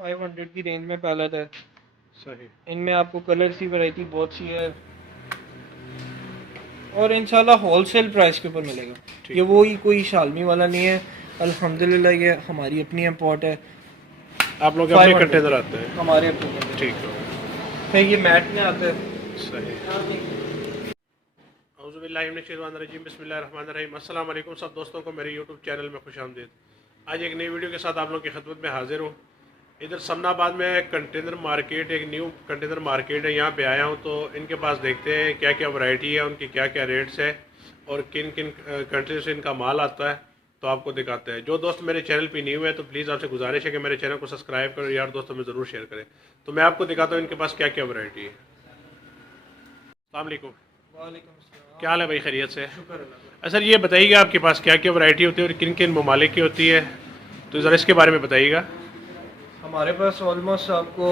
500 की रेंज में पैलेट है। सही। इनमें आपको कलर की वैरायटी बहुत सी है और इंशाल्लाह होलसेल प्राइस के ऊपर मिलेगा। ये ठीक हो वही कोई शालमी वाला नहीं है, अल्हम्दुलिल्लाह ये हमारी अपनी इम्पोर्ट है। आप लोग अपने 500 कंटेनर आते हैं। हमारे अपने कंटेनर। ठीक हो फिर ये मैट में आता है। सही। बिस्मिल्लाहिर्रहमानिर्रहीम। अस्सलाम वालेकुम सब दोस्तों को मेरे यूट्यूब चैनल में खुशामदीद। आज एक नई वीडियो के साथ आप लोगों की खिदमत में हाजिर हूँ। इधर समनाबाद में कंटेनर मार्केट, एक न्यू कंटेनर मार्केट है, यहाँ पे आया हूँ। तो इनके पास देखते हैं क्या क्या वैरायटी है, उनकी क्या क्या रेट्स है और किन किन कंट्री से इनका माल आता है, तो आपको दिखाते हैं। जो दोस्त मेरे चैनल पे न्यू है तो प्लीज़ आपसे गुजारिश है कि मेरे चैनल को सब्सक्राइब करो, यार दोस्तों में ज़रूर शेयर करें। तो मैं आपको दिखाता हूँ इनके पास क्या क्या वैरायटी है। अस्सलाम वालेकुम। वालेकुम अस्सलाम। क्या हाल है भाई, खैरियत से? शुक्र अल्लाह सर ये बताइएगा आपके पास क्या क्या वैरायटी होती है और किन किन ममालिक की होती है, तो ज़रा इसके बारे में बताइएगा। का। हमारे पास ऑलमोस्ट आपको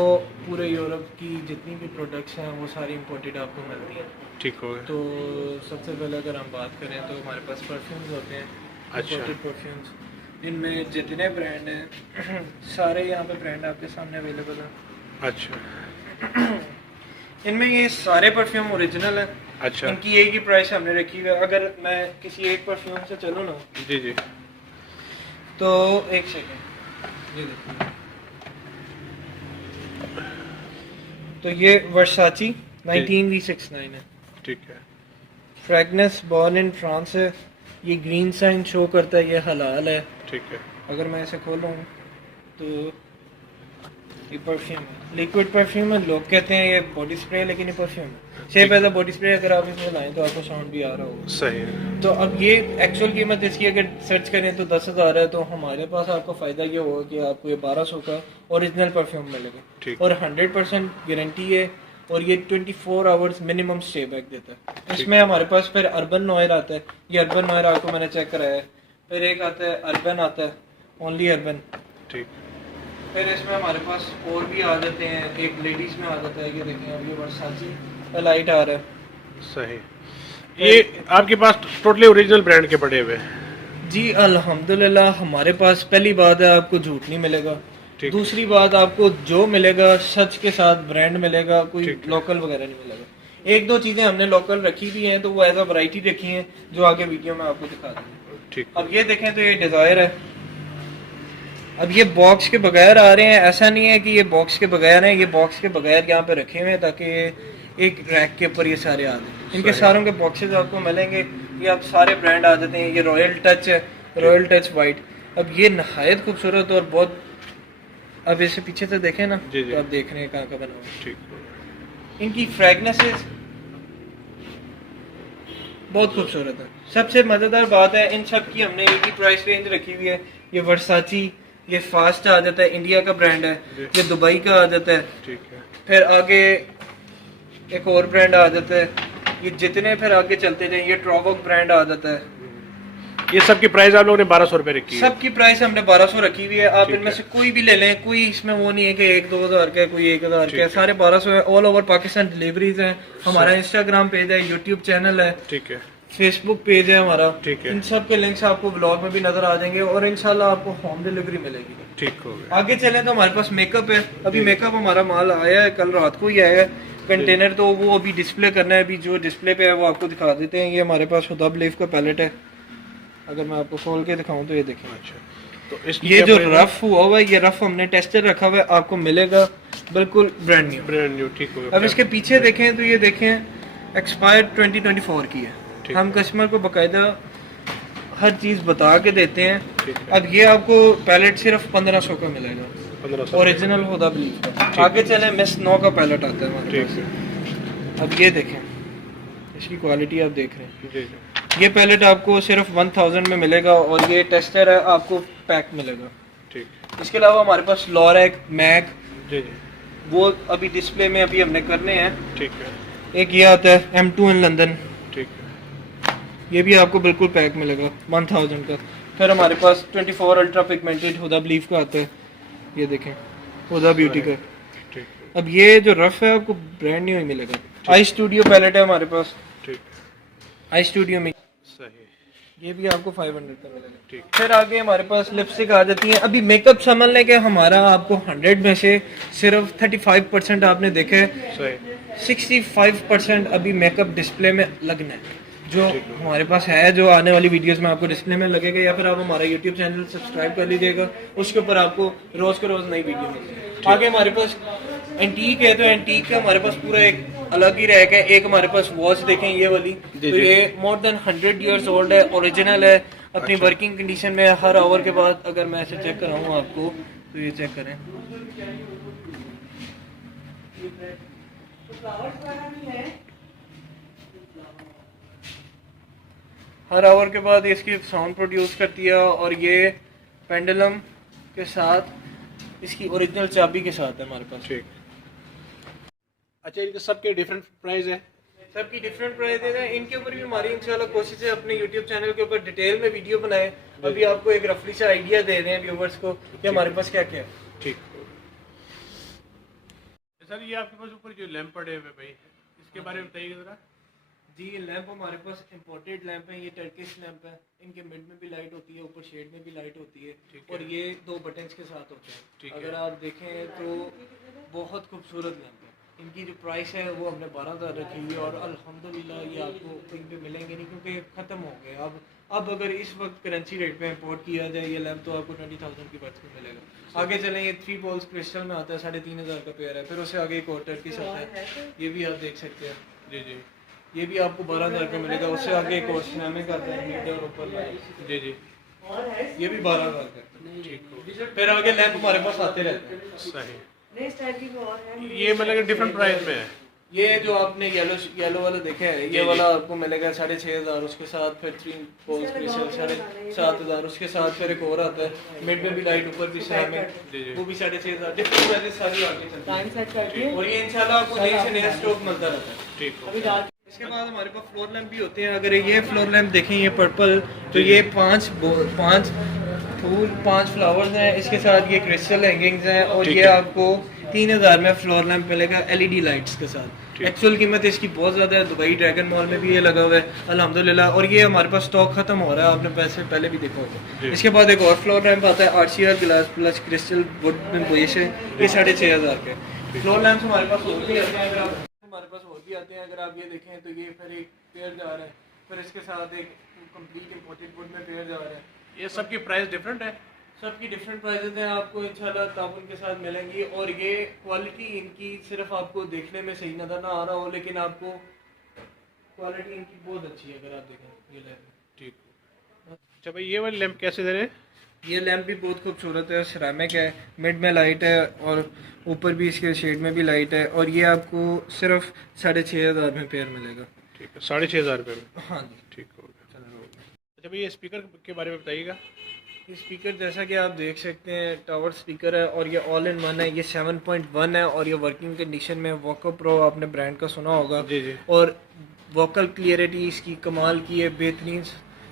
पूरे यूरोप की जितनी भी प्रोडक्ट्स हैं वो सारी इंपोर्टेड आपको मिलती हैं। ठीक हो गया। तो सबसे पहले अगर हम बात करें तो हमारे पास परफ्यूम्स होते हैं, अच्छा। Imported perfumes. इनमें जितने ब्रांड हैं सारे यहाँ पे ब्रांड आपके सामने अवेलेबल हैं। अच्छा। इनमें ये सारे परफ्यूम ओरिजिनल हैं। अच्छा। इनकी एक ही प्राइस हमने रखी हुई है। अगर मैं किसी एक परफ्यूम से चलूँ ना, जी जी। तो एक सेकेंड, ये देखिए। तो ये वर्साची 19V69 है। ठीक है। फ्रेगनेंस बॉर्न इन फ्रांस है। ये ग्रीन साइन शो करता है, ये हलाल है। ठीक है। अगर मैं इसे खोलूँ तो ये परफ्यूम है, लिक्विड परफ्यूम है। लोग कहते हैं ये बॉडी स्प्रे, लेकिन ये परफ्यूम है। Shape as a body spray. अगर आप इसमें लाएं तो आपको साउंड भी आ रहा होगा। सही है। तो अब ये एक्चुअल कीमत इसकी अगर सर्च करें तो 10,000 है। तो हमारे पास आपको फ़ायदा ये होगा कि आपको ये 1200 का ओरिजिनल परफ्यूम मिलेगा। ठीक। और 100% गारंटी है। और ये 24 आवर्स मिनिमम स्टे बैक देता है। इसमें हमारे पास फिर अर्बन नॉयर आता है। ये अर्बन नॉयर आपको मैंने चेक कराया है। फिर एक आता है अर्बन, आता है ओनली अर्बन। ठीक। फिर इसमें हमारे पास और भी आ जाते हैं। एक लेडीज में आ जाता है, ये देखें अब ये वर्साची लाइट आ रहा है। सही। ये आपके पास टोटली ओरिजिनल ब्रांड के पड़े हुए हैं? जी अल्हम्दुलिल्लाह। हमारे पास पहली बात है आपको झूठ नहीं मिलेगा। ठीक। दूसरी बात आपको जो मिलेगा सच के साथ ब्रांड मिलेगा, कोई ठीक है। लोकल वगैरह नहीं मिलेगा। एक दो चीज़ें हमने लोकल रखी भी हैं, तो वो एज अ वैरायटी रखी हैं जो आगे वीडियो में आपको दिखा देंगे। ठीक। अब ये देखें तो ये डिज़ायर है। अब ये बॉक्स के बगैर आ रहे हैं, ऐसा नहीं है कि ये बॉक्स के बगैर हैं। ये बॉक्स के बगैर यहाँ पे रखे हुए हैं ताकि एक रैक के ऊपर ये सारे आ जाए। इनके सारों के बॉक्सेस आपको मिलेंगे। ये आप सारे ब्रांड आ जाते हैं। ये रॉयल टच है, रॉयल टच वाइट। अब ये नहायत खूबसूरत और बहुत, अब इसे पीछे से देखें ना जी जी। तो आप देख रहे हैं कहाँ का बना हुआ है। ठीक। इनकी फ्रेगनेंसेस बहुत खूबसूरत है। सबसे मज़ेदार बात है, इन सब की हमने एक ही प्राइस रेंज रखी हुई है। ये वर्साची, ये फास्ट आ जाता है, इंडिया का ब्रांड है। ये दुबई का आ जाता है। ठीक है। फिर आगे एक और ब्रांड आ जाता है। ये जितने फिर आगे चलते जाए, ये ट्रॉवॉक ब्रांड आ जाता है। ये सब की प्राइस आप लोगों ने 1200 रुपये रखी है? सबकी प्राइस हमने 1200 रखी हुई है। आप ठीक इनमें है। से कोई भी ले लें, कोई इसमें वो नहीं है कि 1-2 हज़ार का है, कोई 1,000 का ठीक है। है। सारे 1200 है। ऑल ओवर पाकिस्तान डिलीवरीज हैं। हमारा इंस्टाग्राम पेज है, यूट्यूब चैनल है, ठीक है। फेसबुक पेज है हमारा। ठीक है। इन सब के लिंक्स आपको ब्लॉग में भी नजर आ जाएंगे और इंशाल्लाह आपको होम डिलीवरी मिलेगी। ठीक हो गया। आगे चलें तो हमारे पास मेकअप है। अभी मेकअप हमारा माल आया है, कल रात को ही आया है कंटेनर। तो वो अभी डिस्प्ले करना है। अभी जो डिस्प्ले पे है वो आपको दिखा देते हैं। ये हमारे पास हुदा बिलीफ का पैलेट है। अगर मैं आपको खोल के दिखाऊं तो ये देखें। अच्छा, तो इसकी ये क्या जो प्राइस है? रफ हुआ हुआ है, ये रफ हमने टेस्टर रखा हुआ है, आपको मिलेगा बिल्कुल ब्रांड न्यू। Brand new. ठीक हो गया। अब इसके पीछे देखें तो ये देखें एक्सपायर्ड 2024 की है। ठीक। हम कस्टमर को बाकायदा हर चीज़ बता के देते हैं। ठीक है। अब ये आपको पैलेट सिर्फ 1500 का मिलेगा, 1500। ओरिजिनल हुदा बिलीफ का। आगे चलें, मिस 9 का पैलेट आता है हमारे ठीक पास। है। अब ये देखें, इसकी क्वालिटी आप देख रहे हैं। जी जी। ये पैलेट आपको सिर्फ 1000 में मिलेगा और ये टेस्टर है, आपको पैक मिलेगा। ठीक। इसके अलावा हमारे पास लॉरेक, मैग, जी जी। वो अभी डिस्प्ले में अभी हमने करने हैं। ठीक है। एक ये आता है M2 इन लंदन, ठीक है। ये भी आपको बिल्कुल पैक मिलेगा 1000 का। फिर हमारे पास 24 अल्ट्रा पिगमेंटेड हुदा बिलीफ का आता है, ये देखें, हुदा ब्यूटी का। ठीक। अब ये जो रफ है आपको ब्रांड न्यू ही मिलेगा। आई स्टूडियो पैलेट है हमारे पास, ठीक। आई स्टूडियो में। सही। ये भी आपको 500 का मिलेगा। ठीक। फिर आगे हमारे पास लिपस्टिक आ जाती है। अभी मेकअप समझ लें कि हमारा आपको 100 में से सिर्फ 35% आपने देखे है, सही 65% अभी मेकअप डिस्प्ले में लगना है जो हमारे पास है, जो आने वाली वीडियोस में आपको डिस्प्ले में लगेगा, या फिर आप हमारा यूट्यूब चैनल सब्सक्राइब कर लीजिएगा, उसके ऊपर आपको रोज के रोज नई वीडियो मिलेगी। आगे हमारे पास एंटीक है, तो एंटीक का हमारे पास पूरा एक अलग ही रैक है। एक हमारे पास वॉच देखें ये वाली, तो ये मोर देन 100 ईयर्स ओल्ड है, ओरिजिनल है, अपनी वर्किंग कंडीशन में हर आवर के बाद अगर मैं ऐसे चेक कराऊँ आपको तो ये चेक करें, हर आवर के बाद इसकी साउंड प्रोड्यूस करती है, और ये पेंडुलम के साथ इसकी ओरिजिनल चाबी के साथ है हमारे पास। ठीक। अच्छा, इनके सबके डिफरेंट प्राइस है? सबकी डिफरेंट प्राइसेस हैं। इनके ऊपर भी हमारी इंशाल्लाह कोशिश है अपने यूट्यूब चैनल के ऊपर डिटेल में वीडियो बनाए। अभी आपको एक रफली सा आइडिया दे रहे हैं व्यूवर्स को कि हमारे पास क्या क्या है। ठीक। सर ये आपके पास ऊपर जो लैंप पड़े हुए भाई, इसके बारे में बताइए जरा। जी, ये लैंप हमारे पास इंपोर्टेड लैंप है, ये टर्किश लैंप है। इनके मिड में भी लाइट होती है, ऊपर शेड में भी लाइट होती है, और ये 2 बटन्स के साथ होते हैं। अगर आप देखें तो बहुत खूबसूरत लैंप है। इनकी जो प्राइस है वो हमने 12,000 रखी हुई है, और अल्हम्दुलिल्लाह ये आपको कहीं पे मिलेंगे नहीं क्योंकि ख़त्म हो गए। अब अगर इस वक्त करेंसी रेट पे इंपोर्ट किया जाए ये लैंप तो आपको 20,000 की वर्थ में मिलेगा। आगे चलें, ये 3 पोल्स क्रिस्टल में आता है, 3,500 का पेयर है। फिर उससे आगे एक और टर्किश आता है, ये भी आप देख सकते हैं। जी जी, ये भी आपको 12,000 का मिलेगा। उससे आगे एक और सिनेमिक आता है, मिड और ऊपर जी जी, ये भी 12,000 का। फिर आगे लैंप हमारे पास आते रहते हैं। सही। ये मतलब डिफरेंट प्राइस में है। ये जो आपने येलो वाला देखे है, ये वाला आपको मिलेगा 6,500, उसके साथ फिर 3 पोल्स क्रिस्टल 7,500, उसके साथ फिर एक और आता है मिड में भी लाइट, ऊपर भी सिनेमिक, वो भी 6,500। डिफरेंट प्राइसेस सारी आगे चलती हैं, और ये इंशाल्लाह आपको नए से नया स्टॉक मिलता रहता है। ठीक। इसके बाद हमारे पास फ्लोर लैंप भी होते हैं। अगर ये फ्लोर लैंप देखें, ये पर्पल, तो ये 5 फूल 5 फ्लावर्स हैं, इसके साथ ये क्रिस्टल हैंगिंग्स हैं, और ये आपको 3,000 में फ्लोर लैंप मिलेगा LED लाइट्स के साथ। एक्चुअल कीमत इसकी बहुत ज़्यादा है, दुबई ड्रैगन मॉल में भी ये लगा हुआ है अल्हम्दुलिल्लाह, और ये हमारे पास स्टॉक खत्म हो रहा है, आपने पैसे पहले भी देखा होगा। इसके बाद एक और फ्लोर लैंप आता है RCR glass plus crystal would में बेस है, ये 6,500 के। फ्लोर लैंप हमारे पास और भी आते हैं, अगर आप ये देखें तो ये फिर एक पेयर जा रहा है, फिर इसके साथ एक कंप्लीट इंपोर्टेड वुड में पेयर जा रहा है। ये सबकी प्राइस डिफरेंट है? सबकी डिफरेंट प्राइसेस हैं, आपको इंशाल्लाह ताबुन के साथ मिलेंगी, और ये क्वालिटी इनकी सिर्फ आपको देखने में सही नज़र ना आ रहा हो, लेकिन आपको क्वालिटी इनकी बहुत अच्छी है अगर आप देखें ये लैंप। ठीक। अच्छा भाई, ये वाली लैंप कैसे दे रहे हैं? ये लैंप भी बहुत खूबसूरत है, सिरेमिक है, मिड में लाइट है, और ऊपर भी इसके शेड में भी लाइट है, और ये आपको सिर्फ 6,500 में पेयर मिलेगा। ठीक है, 6,500 रुपये में। हाँ जी, ठीक हो गया। अच्छा भाई, ये स्पीकर के बारे में बताइएगा। ये स्पीकर जैसा कि आप देख सकते हैं टावर स्पीकर है, और ये ऑल इन वन है, ये 7.1 है, और ये वर्किंग कंडीशन में। वोको प्रो आपने ब्रांड का सुना होगा। जी जी। और वोकल क्लियरिटी इसकी कमाल की है, बेहतरीन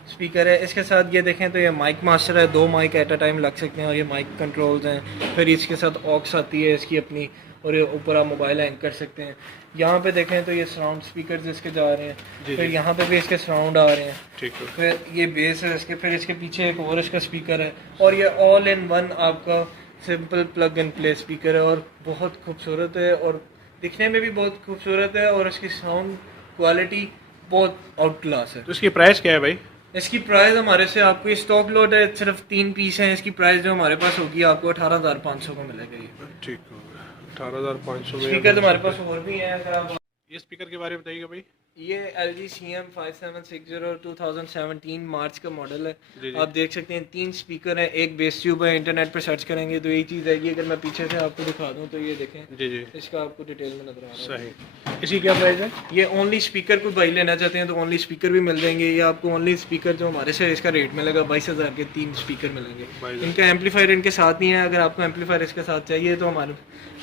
स्पीकर है। इसके साथ ये देखें तो ये माइक मास्टर है, 2 माइक एट अ टाइम लग सकते हैं, और ये माइक कंट्रोल्स हैं। फिर इसके साथ ऑक्स आती है इसकी अपनी, और ये ऊपर आप मोबाइल हैंग कर सकते हैं। यहाँ पे देखें तो ये सराउंड स्पीकर इसके जा रहे हैं, फिर यहाँ पे भी इसके सराउंड आ रहे हैं। ठीक है। फिर ये बेस है इसके, फिर इसके पीछे एक और इसका स्पीकर है, और ये ऑल इन वन आपका simple plug and play speaker है, और बहुत खूबसूरत है, और दिखने में भी बहुत खूबसूरत है, और इसकी साउंड क्वालिटी बहुत आउट क्लास है। तो इसकी प्राइस क्या है भाई? इसकी प्राइस हमारे से आपको स्टॉक लॉट है, सिर्फ 3 पीस हैं। इसकी प्राइस जो हमारे पास होगी आपको 18,500 को मिलेगा ये। ठीक हो गया, 18,500 में। स्पीकर तो हमारे पास और भी हैं, अगर आप ये स्पीकर के बारे में बताइएगा भाई। ये LG CM5760 2017 मार्च का मॉडल जी। है। आप देख सकते हैं 3 स्पीकर हैं, एक बेस ट्यूब है। इंटरनेट पर सर्च करेंगे तो यही चीज़ है। ये अगर मैं पीछे से आपको दिखा दूं तो ये देखें। जी जी, इसका आपको डिटेल में नजर आ रहा है। सही। इसकी क्या प्राइस है? ये ओनली स्पीकर कोई भाई लेना चाहते हैं तो ओनली स्पीकर भी मिल जाएंगे। ये आपको ओनली स्पीकर जो हमारे से इसका रेट मिलेगा 22,000 के 3 स्पीकर मिलेंगे। इनका एम्पलीफायर इनके साथ नहीं है। अगर आपको एम्पलीफायर इसके साथ चाहिए तो हमारे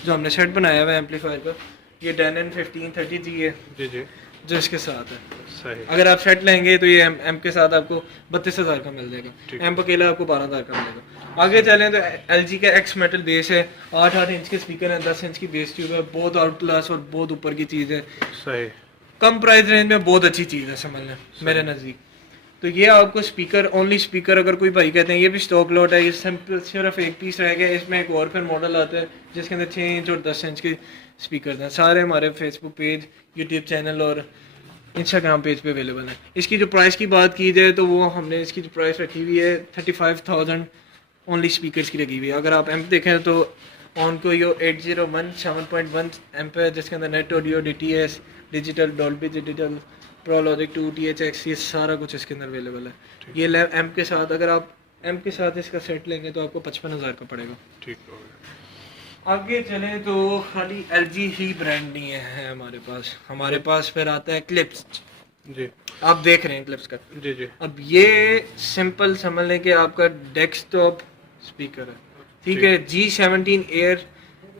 जो हमने सेट बनाया हुआ है एम्पलीफायर का, ये Denon 1530G है। जी जी, जो इसके साथ है। सही। अगर आप सेट लेंगे तो ये एम के साथ आपको 32,000 का मिल जाएगा। एम अकेला आपको 12,000 का मिलेगा। आगे चलें तो LG का एक्स मेटल बेस है, 8 इंच के स्पीकर हैं, 10 इंच की बेस ट्यूब है। बहुत आउट क्लास और बहुत ऊपर की चीज़ है। सही। कम प्राइस रेंज में बहुत अच्छी चीज़ है, समझ लें मेरे नज़दीक। तो ये आपको स्पीकर, ओनली स्पीकर अगर कोई भाई कहते हैं ये भी स्टॉक लॉट है, ये सिंपल सिर्फ एक पीस रह गया। इसमें एक और फिर मॉडल आता है जिसके अंदर 6 इंच और 10 इंच के स्पीकर हैं। सारे हमारे फेसबुक पेज, यूट्यूब चैनल और इंस्टाग्राम पेज पे अवेलेबल है। इसकी जो प्राइस की बात की जाए तो वो हमने इसकी जो प्राइस रखी हुई है 35,000 ओनली स्पीकर्स की लगी हुई है। अगर आप एम्प देखें तो ऑन को यो 801 7.1 एम्प है जिसके अंदर net audio, DTS, digital, Dolby digital, pro logic 2, THX, ये सारा कुछ इसके अंदर अवेलेबल है। ये एम्प के साथ, अगर आप एम्प के साथ इसका सेट लेंगे तो आपको 55,000 का पड़ेगा। ठीक हो गया। आगे चले तो खाली LG ही ब्रांड नहीं है हमारे पास फिर आता है क्लिप्स। जी आप देख रहे हैं क्लिप्स का। जी जी। अब ये सिंपल समझ लें कि आपका डेस्कटॉप स्पीकर है, ठीक है। G17 एयर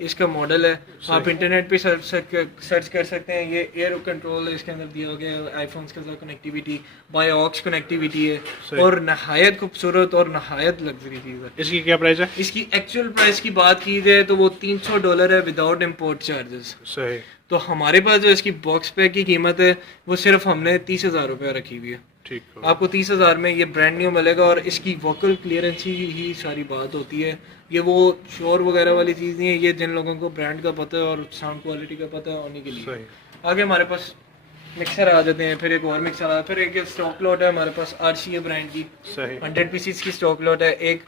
इसका मॉडल है। आप इंटरनेट पे सर्च कर सकते हैं। ये एयर कंट्रोल इसके अंदर दिया गया है, आईफोन्स के साथ कनेक्टिविटी, बाय ऑक्स कनेक्टिविटी है और नहायत खूबसूरत और नहायत लग्जरी चीज़ है। इसकी क्या प्राइस है? इसकी एक्चुअल प्राइस की बात की जाए तो वो $300 है विदाउट इम्पोर्ट चार्जेस। सही। तो हमारे पास जो इसकी बॉक्स पैक की कीमत है वो सिर्फ हमने 30,000 रुपया रखी हुई है। ठीक हो। आपको 30,000 में ये ब्रांड न्यू मिलेगा और इसकी वोकल क्लियरेंस ही सारी बात होती है। ये वो शोर वगैरह वाली चीज़ नहीं है, ये जिन लोगों को ब्रांड का पता है और साउंड क्वालिटी का पता है उन्हीं के लिए। सही। आगे हमारे पास मिक्सर आ जाते हैं, फिर एक और मिक्सर आ, फिर एक स्टॉक लॉट है हमारे पास RCA ब्रांड की। सही। 100 पीसीज की स्टॉक लॉट है। एक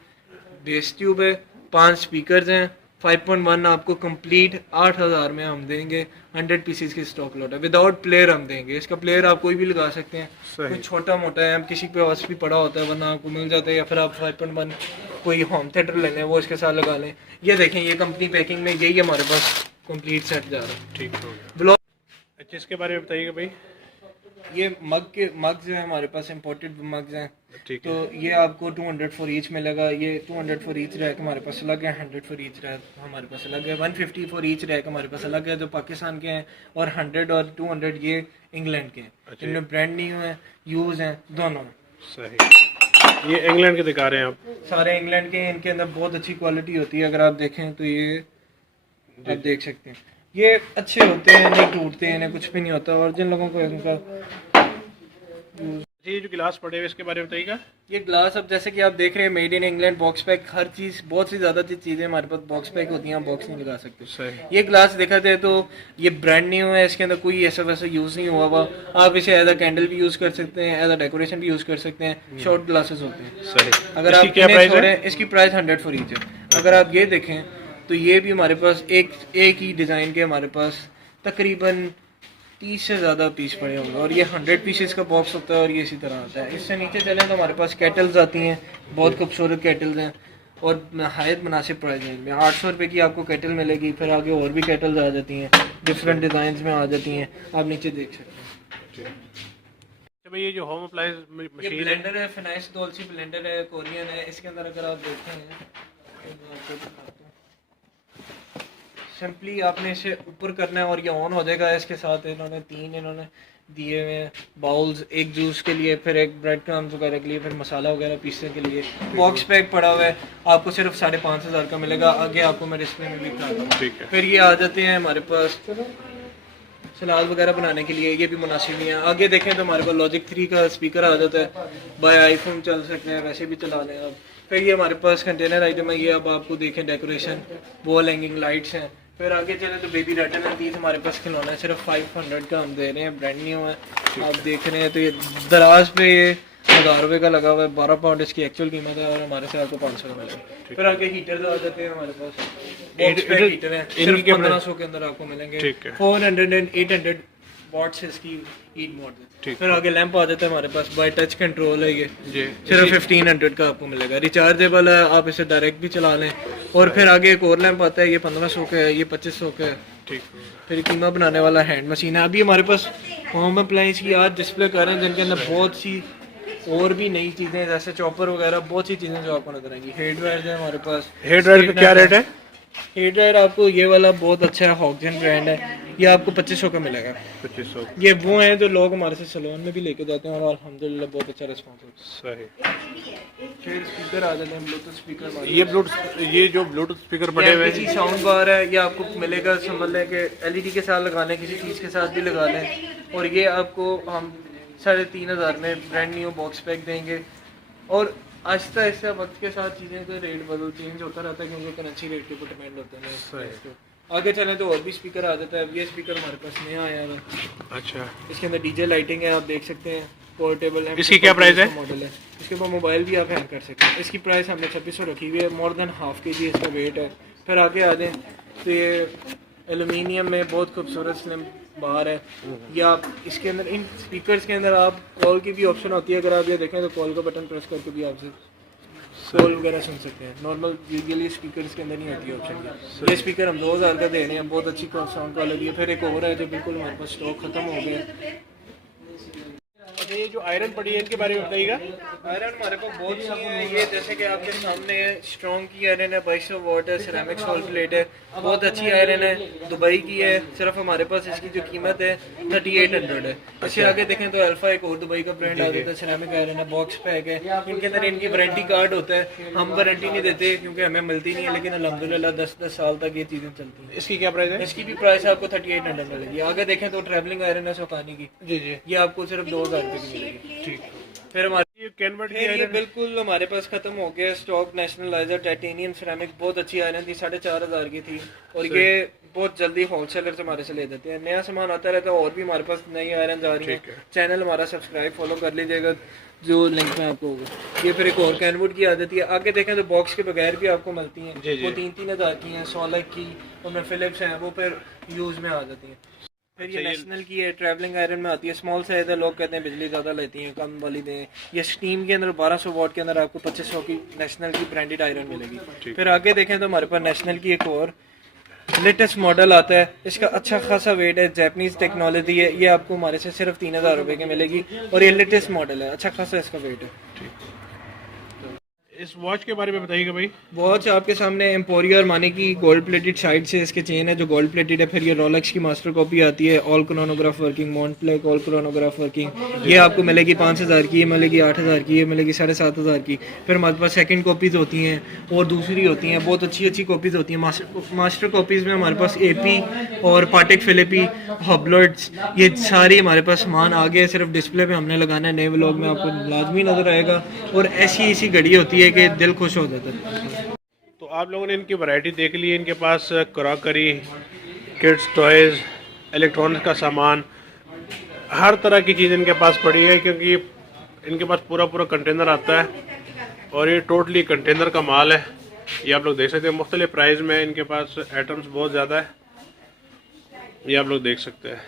बेस ट्यूब है, 5 स्पीकर्स हैं, 5.1 आपको कंप्लीट 8,000 में हम देंगे। 100 पीसीज की स्टॉक लॉट है, विदाउट प्लेयर हम देंगे। इसका प्लेयर आप कोई भी लगा सकते हैं, कोई छोटा मोटा है, किसी के पास भी पड़ा होता है वरना आपको मिल जाता है, या फिर आप 5.1 कोई होम थिएटर लेने वो इसके साथ लगा लें। ये देखें, ये कंपनी पैकिंग में यही हमारे पास कंप्लीट सेट जा रहा है। ठीक हो गया। ब्लॉक अच्छा, इसके बारे में बताइएगा भाई। ये मग्स हैं हमारे पास, इम्पोर्टेड मग्स हैं। ठीक तो ये आपको 200 फॉर ईच मिलेगा। ये 200 फॉर ईच रैक हमारे पास अलग है, 100 फॉर ईच रैक हमारे पास अलग है, 150 फॉर ईच रैक हमारे पास अलग है जो पाकिस्तान के हैं, और 100 और 200 ये इंग्लैंड के हैं। अच्छा। इनमें ब्रांड न्यू है, यूज हैं दोनों। सही। ये इंग्लैंड के दिखा रहे हैं आप? सारे इंग्लैंड के हैं। इनके अंदर बहुत अच्छी क्वालिटी होती है। अगर आप देखें तो ये आप देख सकते हैं, ये अच्छे होते हैं, नहीं टूटते हैं, इन्हें कुछ भी नहीं होता। और जिन लोगों को इनका ये जो गिलास पड़े हुए इसके बारे में बताइएगा। ये ग्लास, अब जैसे कि आप देख रहे हैं, made in England, box pack, हर चीज़, बहुत सी ज़्यादा चीज़ें हमारे पास बॉक्स पैक होती हैं, हम बॉक्स नहीं लगा सकते। सही। ये ग्लास देखा जाए तो ये ब्रांड न्यू है, इसके अंदर कोई ऐसा वैसा यूज़ नहीं हुआ हुआ। आप इसे एज अ कैंडल भी यूज़ कर सकते हैं, एज अ डेकोरेशन भी यूज़ कर सकते हैं। शॉर्ट ग्लासेस होते हैं। सही। अगर आप क्या प्राइस है? इसकी प्राइस 100 फॉर ईच है। अगर आप ये देखें तो ये भी हमारे पास एक ही डिज़ाइन के हमारे पास तकरीबन 30 से ज़्यादा पीस पड़े होंगे, और ये 100 पीसेस का बॉक्स होता है और ये इसी तरह आता है। इससे नीचे चलें तो हमारे पास केटल्स आती हैं, बहुत खूबसूरत केटल्स हैं और नहायत मुनासिब प्राइस रेंज में। 800 रुपये की आपको केटल मिलेगी। फिर आगे और भी केटल्स आ जाती हैं, डिफरेंट डिज़ाइन में आ जाती हैं, आप नीचे देख सकते हैं। अच्छा भाई, ये जो होम अप्लायंस ये मशीन ब्लेंडर है, फिनाइस डोल्सी ब्लेंडर है, कोरियन है। इसके अंदर अगर आप देखते हैं तो मैं आपको दिखाता हूँ। सिंपली आपने इसे ऊपर करना है और ये ऑन हो जाएगा। इसके साथ इन्होंने 3 दिए हुए हैं बाउल्स, एक जूस के लिए, फिर एक ब्रेड क्रम्स वगैरह के लिए, फिर मसाला वगैरह पीसने के लिए। बॉक्स पैक पड़ा हुआ है, आपको सिर्फ 5,500 का मिलेगा। आगे आपको मैं डिस्प्ले में भी दिखाता हूँ। ठीक है। फिर ये आ जाते हैं हमारे पास सलाद वगैरह बनाने के लिए, ये भी मुनासिब ही है। आगे देखें तो हमारे पास लॉजिक 3 का स्पीकर आ जाता है, बाय आईफोन चल सकते हैं, वैसे भी चला लें आप। फिर ये हमारे पास कंटेनर आइटम है, ये अब आपको देखें डेकोरेशन, वॉल हैंगिंग लाइट्स हैं। फिर आगे चले तो बेबी रेटन है, 30 हमारे पास खिलौना है, सिर्फ 500 का हम दे रहे हैं, ब्रांड न्यू है। आप देख रहे हैं तो ये दराज पे ये 1000 रुपये का लगा हुआ है, 12 पाउंड इसकी एक्चुअल कीमत है और हमारे से आपको 500 का मिलेगा। फिर आगे हीटर आ जाते हैं हमारे पास, हीटर है, सिर्फ 1500 के अंदर आपको मिलेंगे। 400 एंड 800 वॉट्स इसकी हीट मोड है। फिर आगे लैंप आ जाता है हमारे पास, बाय टच कंट्रोल है ये, सिर्फ 1500 का आपको मिलेगा। रिचार्जेबल है, आप इसे डायरेक्ट भी चला लें। और फिर आगे एक और लैंप आता है, ये 1500 का है, ये 2500 का है। ठीक। फिर कीमा बनाने वाला हैंड मशीन है। अभी हमारे पास होम अप्लायंस की आज डिस्प्ले कर रहे हैं जिनके अंदर बहुत सी और भी नई चीज़ें, जैसे चॉपर वगैरह, बहुत सी चीज़ें जो आपको नजर आएंगी। हेयर ड्रायर है हमारे पास। हेयर ड्रायर का क्या रेट है? हेयर ड्रायर आपको ये वाला बहुत अच्छा है, हॉगजन ब्रांड है, ये आपको 2500 का मिलेगा। 2500। ये वो हैं जो लोग हमारे से सैलून में भी लेके जाते हैं और अल्हम्दुलिल्लाह बहुत अच्छा रिस्पॉन्स होता सही। है। फिर स्पीकर आ जाते हैं, ब्लूटूथ स्पीकर। ये जो ब्लूटूथ स्पीकर पड़े हुए हैं, साउंड बार है, ये आपको मिलेगा, समझ लें कि LED के साथ लगा लें, किसी चीज़ के साथ भी लगा लें। और ये आपको हम 3,500 में ब्रांड न्यू बॉक्स पैक देंगे। और आहिस्ता आहिस्ता वक्त के साथ चीज़ें का रेट बदल चेंज होता रहता है, क्योंकि करेंसी रेट के ऊपर डिपेंड होता है सही। आगे चले तो और भी स्पीकर आ जाता है। अब ये स्पीकर हमारे पास नया आया है, अच्छा, इसके अंदर डीजे लाइटिंग है, आप देख सकते हैं, पोर्टेबल है। इसकी क्या प्राइस है? मॉडल है, इसके ऊपर मोबाइल भी आप हैंग कर सकते हैं। इसकी प्राइस हमने 2600 रखी हुई है, मोर देन हाफ kg इसका वेट है। फिर आगे आ जाएँ तो ये एलुमिनियम में बहुत खूबसूरत स्लिम बार है। या आप इसके अंदर इन स्पीकर्स के अंदर आप कॉल की भी ऑप्शन होती है, अगर आप ये देखें तो कॉल का बटन प्रेस करके भी आपसे कॉल वगैरह सुन सकते हैं। नॉर्मल यूजुअली स्पीकर्स के अंदर नहीं होती है ऑप्शन। ये स्पीकर हम 2000 का दे रहे हैं, बहुत अच्छी साउंड क्वालिटी है। फिर एक और है जो बिल्कुल हमारे पास स्टॉक खत्म हो गया। अच्छा, ये जो आयरन पड़ी है इनके बारे में बताइएगा। आयरन हमारे पास बहुत सी है, ये जैसे कि आपके सामने है, स्ट्रॉन्ग की आयरन है, 2200 वॉट है, सिरेमिक सोल प्लेट है, बहुत अच्छी आयरन है, दुबई की है। सिर्फ हमारे पास इसकी जो कीमत है 3800 है। इससे आगे देखें तो अल्फा एक और दुबई का ब्रांड आ जाता है, सिरेमिक आयरन है, बॉक्स पैक है। इनके अंदर इनकी वारंटी कार्ड होता है, हम वारंटी नहीं देते क्योंकि हमें मिलती नहीं है, लेकिन अल्हम्दुलिल्लाह 10-10 साल तक ये चीज़ें चलती हैं। इसकी क्या प्राइस है? इसकी भी प्राइस आपको 3800 मिलेगी। आगे देखें तो ट्रैवलिंग आयरन है सोकानी की, जी जी, ये आपको सिर्फ 2000 रुपये की मिलेगी। ठीक। फिर हमारे ये कैनवर्ट की ये आयरन बिल्कुल हमारे पास खत्म हो गया स्टॉक। नेशनलाइजर टाइटेनियम सिरेमिक बहुत अच्छी आयरन थी, 4500 की थी, और ये बहुत जल्दी होलसेलर से हमारे से ले देते हैं। नया सामान आता रहता है, और भी हमारे पास नई आयरन आ रही है। चैनल हमारा सब्सक्राइब फॉलो कर लीजिएगा, जो लिंक में आपको होगा। ये फिर एक और कैनवुड की आ जाती है। आगे देखें तो बॉक्स के बगैर भी आपको मिलती हैं, वो 3-3000 की हैं, सोलक की, उनमें फिलिप्स हैं, वो फिर यूज़ में आ जाती हैं। फिर ये नेशनल की है, ट्रैवलिंग आयरन में आती है, स्मॉल साइज है। लोग कहते हैं बिजली ज़्यादा लेती हैं, कम वाली दें। ये स्टीम के अंदर 1200 वॉट के अंदर आपको 2500 की नेशनल की ब्रांडेड आयरन मिलेगी। फिर आगे देखें तो हमारे पास नेशनल की एक और लेटेस्ट मॉडल आता है, इसका अच्छा खासा वेट है, जापानीज टेक्नोलॉजी है। ये आपको हमारे से सिर्फ 3000 रुपये की मिलेगी, और ये लेटेस्ट मॉडल है, अच्छा खासा इसका वेट है। इस वॉच के बारे में बताइएगा भाई। वॉच आपके सामने एम्पोरिया अरमानी की गोल्ड प्लेटेड साइड से इसके चेन है जो गोल्ड प्लेटेड है। फिर ये रोलेक्स की मास्टर कॉपी आती है, all chronograph working, Montblanc all chronograph working. ये आपको मिलेगी 5000 की, ये मिलेगी 8000 की, ये मिलेगी 7500 की। फिर हमारे पास सेकंड कॉपीज़ होती हैं और दूसरी होती हैं, बहुत अच्छी अच्छी कॉपीज़ होती हैं। मास्टर कॉपीज़ में हमारे पास AP और पाटेक फिलिपी, हबलर्ड्स, ये सारी हमारे पास सामान आ गया, सिर्फ डिस्प्ले पे हमने लगाना है। नए व्लॉग में आपको लाजमी नज़र आएगा, और ऐसी ऐसी घड़ी होती है कि दिल खुश हो जाता है। तो आप लोगों ने इनकी वैरायटी देख ली। इनके पास क्रॉकरी, किड्स टॉयज़, इलेक्ट्रॉनिक्स का सामान, हर तरह की चीज़ इनके पास पड़ी है, क्योंकि इनके पास पूरा पूरा कंटेनर आता है, और ये टोटली कंटेनर का माल है। ये आप लोग देख सकते हैं, मुख्तलिफ प्राइस में इनके पास आइटम्स बहुत ज़्यादा है, ये आप लोग देख सकते हैं।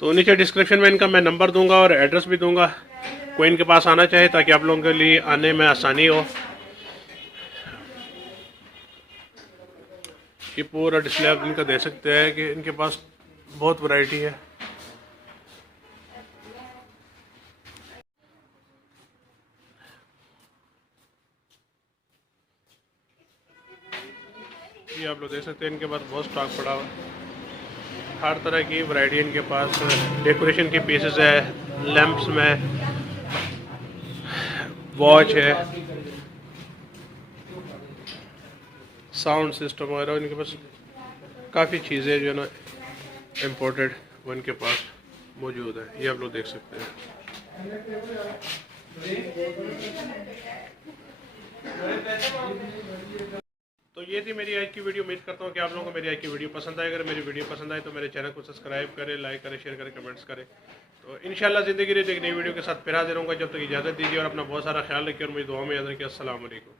तो नीचे डिस्क्रिप्शन में इनका मैं नंबर दूंगा और एड्रेस भी दूंगा, कोई इनके पास आना चाहे ताकि आप लोगों के लिए आने में आसानी हो। ये पूरा डिस्प्ले आप इनका दे सकते हैं कि इनके पास बहुत वैरायटी है। ये आप लोग देख सकते हैं, इनके पास बहुत स्टॉक पड़ा हुआ है, हर तरह की वैरायटी इनके पास। डेकोरेशन के पीसेस है, लैंप्स में, वॉच है, साउंड सिस्टम वगैरह, इनके पास काफ़ी चीज़ें जो है ना इम्पोर्टेड वो इनके पास मौजूद है। ये आप लोग देख सकते हैं। तो ये थी मेरी आज की वीडियो। उम्मीद करता हूँ कि आप लोगों को मेरी आज की वीडियो पसंद आए। अगर मेरी वीडियो पसंद आए तो मेरे चैनल को सब्सक्राइब करें, लाइक करें, शेयर करें, कमेंट्स करें। तो इंशाल्लाह ज़िंदगी रहती एक नई वीडियो के साथ फिर हाजिर होऊंगा। जब तक इजाज़त दीजिए और अपना बहुत सारा ख्याल रखिए, और मुझे दुआ में याद रखिए। अस्सलाम वालेकुम।